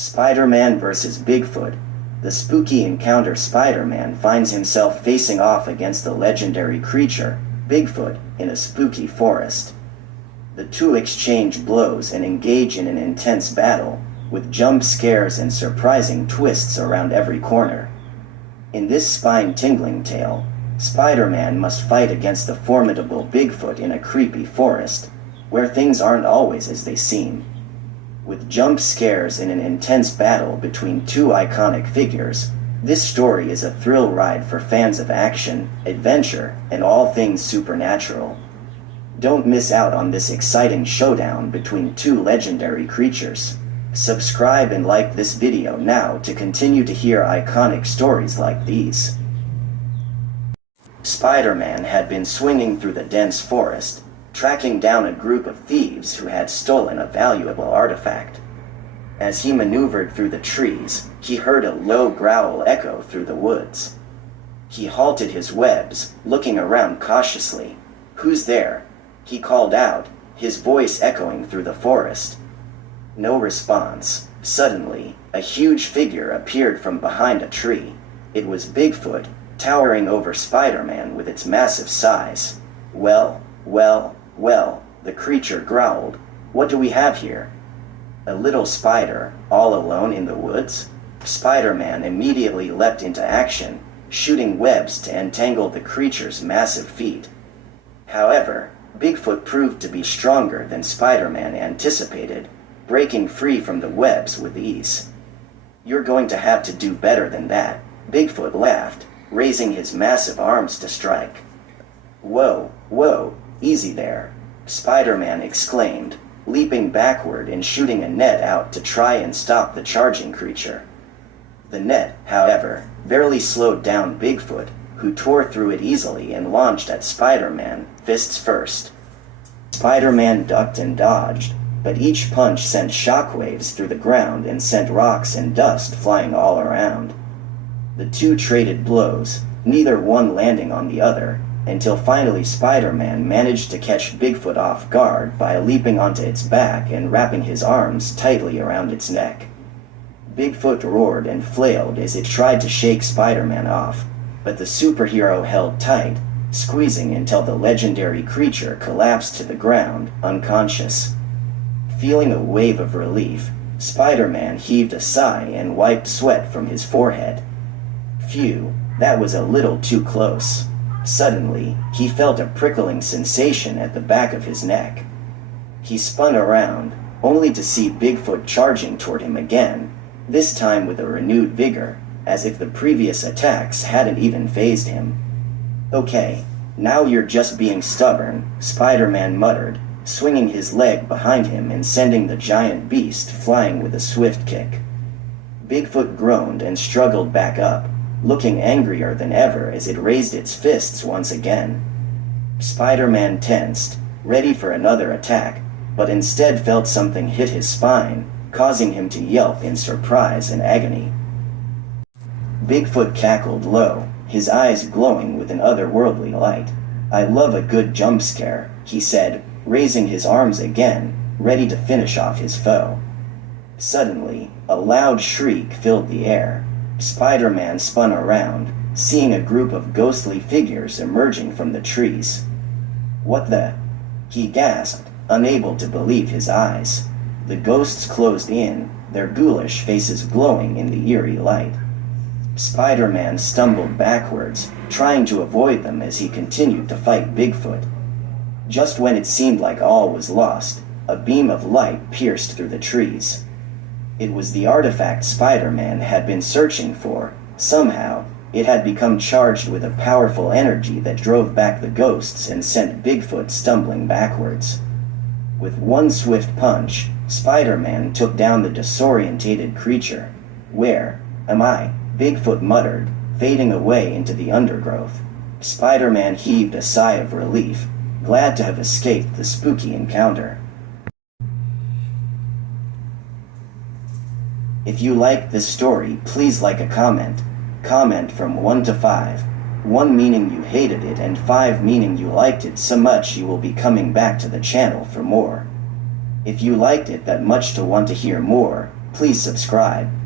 Spider-Man vs. Bigfoot. The spooky encounter. Spider-Man finds himself facing off against the legendary creature, Bigfoot, in a spooky forest. The two exchange blows and engage in an intense battle, with jump scares and surprising twists around every corner. In this spine-tingling tale, Spider-Man must fight against the formidable Bigfoot in a creepy forest, where things aren't always as they seem. With jump scares in an intense battle between two iconic figures, this story is a thrill ride for fans of action, adventure, and all things supernatural. Don't miss out on this exciting showdown between two legendary creatures. Subscribe and like this video now to continue to hear iconic stories like these. Spider-Man had been swinging through the dense forest, tracking down a group of thieves who had stolen a valuable artifact. As he maneuvered through the trees, he heard a low growl echo through the woods. He halted his webs, looking around cautiously. "Who's there?" he called out, his voice echoing through the forest. No response. Suddenly, a huge figure appeared from behind a tree. It was Bigfoot, towering over Spider-Man with its massive size. Well, the creature growled. "What do we have here? A little spider, all alone in the woods?" Spider-Man immediately leapt into action, shooting webs to entangle the creature's massive feet. However, Bigfoot proved to be stronger than Spider-Man anticipated, breaking free from the webs with ease. "You're going to have to do better than that," Bigfoot laughed, raising his massive arms to strike. Whoa, easy there," Spider-Man exclaimed, leaping backward and shooting a net out to try and stop the charging creature. The net, however, barely slowed down Bigfoot, who tore through it easily and launched at Spider-Man, fists first. Spider-Man ducked and dodged, but each punch sent shockwaves through the ground and sent rocks and dust flying all around. The two traded blows, neither one landing on the other, until finally Spider-Man managed to catch Bigfoot off guard by leaping onto its back and wrapping his arms tightly around its neck. Bigfoot roared and flailed as it tried to shake Spider-Man off, but the superhero held tight, squeezing until the legendary creature collapsed to the ground, unconscious. Feeling a wave of relief, Spider-Man heaved a sigh and wiped sweat from his forehead. Phew, that was a little too close. Suddenly, he felt a prickling sensation at the back of his neck. He spun around, only to see Bigfoot charging toward him again, this time with a renewed vigor, as if the previous attacks hadn't even fazed him. "Okay, now you're just being stubborn," Spider-Man muttered, swinging his leg behind him and sending the giant beast flying with a swift kick. Bigfoot groaned and struggled back up, looking angrier than ever as it raised its fists once again. Spider-Man tensed, ready for another attack, but instead felt something hit his spine, causing him to yelp in surprise and agony. Bigfoot cackled low, his eyes glowing with an otherworldly light. "I love a good jump scare," he said, raising his arms again, ready to finish off his foe. Suddenly, a loud shriek filled the air. Spider-Man spun around, seeing a group of ghostly figures emerging from the trees. "What the?" he gasped, unable to believe his eyes. The ghosts closed in, their ghoulish faces glowing in the eerie light. Spider-Man stumbled backwards, trying to avoid them as he continued to fight Bigfoot. Just when it seemed like all was lost, a beam of light pierced through the trees. It was the artifact Spider-Man had been searching for. Somehow, it had become charged with a powerful energy that drove back the ghosts and sent Bigfoot stumbling backwards. With one swift punch, Spider-Man took down the disorientated creature. "Where am I?" Bigfoot muttered, fading away into the undergrowth. Spider-Man heaved a sigh of relief, glad to have escaped the spooky encounter. If you liked this story, please like a comment. Comment from 1 to 5. 1 meaning you hated it and 5 meaning you liked it so much you will be coming back to the channel for more. If you liked it that much to want to hear more, Please subscribe.